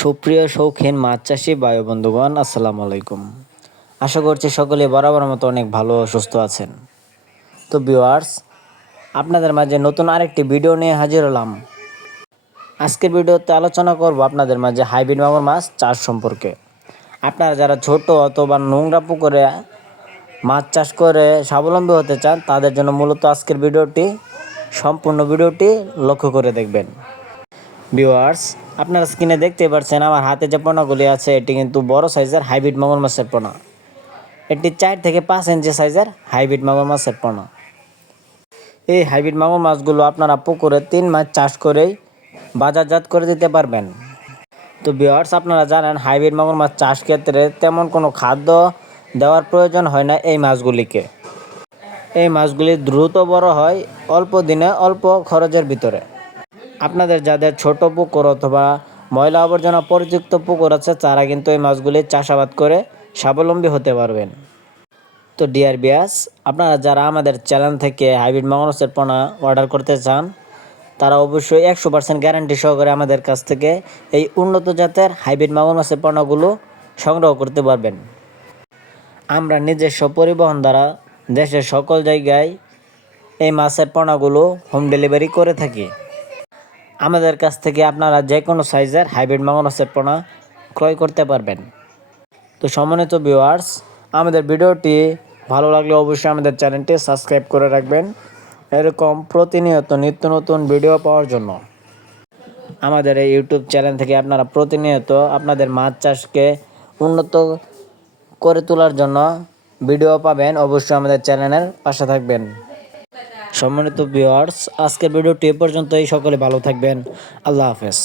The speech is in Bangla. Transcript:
সুপ্রিয় শৌখিন, মাছ চাষি বায়ু বন্ধুগণ, আসসালামু আলাইকুম। আশা করছি সকলে বরাবর মতো অনেক ভালো সুস্থ আছেন। তো ভিউয়ার্স, আপনাদের মাঝে নতুন আরেকটি ভিডিও নিয়ে হাজির হলাম। আজকের ভিডিওতে আলোচনা করব আপনাদের মাঝে হাইব্রিড মাগুর মাছ চাষ সম্পর্কে। আপনারা যারা ছোট অথবা নোংরা পুকুরে মাছ চাষ করে স্বাবলম্বী হতে চান, তাদের জন্য মূলত আজকের ভিডিওটি, সম্পূর্ণ ভিডিওটি লক্ষ্য করে দেখবেন। ভিউয়ার্স আপনারা স্ক্রিনে দেখতে পাচ্ছেন, আমার হাতে যে পোনাগুলি আছে, এটি কিন্তু বড় সাইজের হাইব্রিড মাগুর মাছের পোনা। এটি চার থেকে পাঁচ ইঞ্চি সাইজের হাইব্রিড মাগুর মাছের পোনা। এই হাইব্রিড মাগুর মাছগুলো আপনারা পুকুরে তিন মাস চাষ করেই বাজারজাত করে দিতে পারবেন। তো ভিউয়ার্স আপনারা জানেন, হাইব্রিড মাগুর মাছ চাষ ক্ষেত্রে তেমন কোনো খাদ্য দেওয়ার প্রয়োজন হয় না এই মাছগুলিকে। এই মাছগুলি দ্রুত বড় হয়, অল্প দিনে অল্প খরচের ভিতরে। আপনাদের যাদের ছোট পুকুর অথবা ময়লা আবর্জনা পরিযুক্ত পুকুর আছে, তারা কিন্তু এই মাছগুলি চাষাবাদ করে স্বাবলম্বী হতে পারবেন। তো ডিয়ার বিয়াস আপনারা যারা আমাদের চ্যানেল থেকে হাইব্রিড মাংসের পোনা অর্ডার করতে চান, তারা অবশ্যই একশো পার্সেন্ট গ্যারান্টি সহকারে আমাদের কাছ থেকে এই উন্নত জাতের হাইব্রিড মাগুর মাছের পোনাগুলো সংগ্রহ করতে পারবেন। আমরা নিজস্ব পরিবহন দ্বারা দেশের সকল জায়গায় এই মাছের পোনাগুলো হোম ডেলিভারি করে থাকি। আমাদের কাছ থেকে আপনারা যে কোনো সাইজের হাইব্রিড মাছের পোনা ক্রয় করতে পারবেন। তো সম্মানিত ভিউয়ার্স আমাদের ভিডিওটি ভালো লাগলে অবশ্যই আমাদের চ্যানেলটি সাবস্ক্রাইব করে রাখবেন। এরকম প্রতিনিয়ত নিত্য নতুন ভিডিও পাওয়ার জন্য। আমাদের এই ইউটিউব চ্যানেল থেকে আপনারা প্রতিনিয়ত আপনাদের মাছ চাষকে উন্নত করে তোলার জন্য ভিডিও পাবেন। অবশ্যই আমাদের চ্যানেলের পাশে থাকবেন। সম্মানিত ভিউয়ার্স আজকের ভিডিওটি এ পর্যন্তই। সকলে ভালো থাকবেন। আল্লাহ হাফেজ।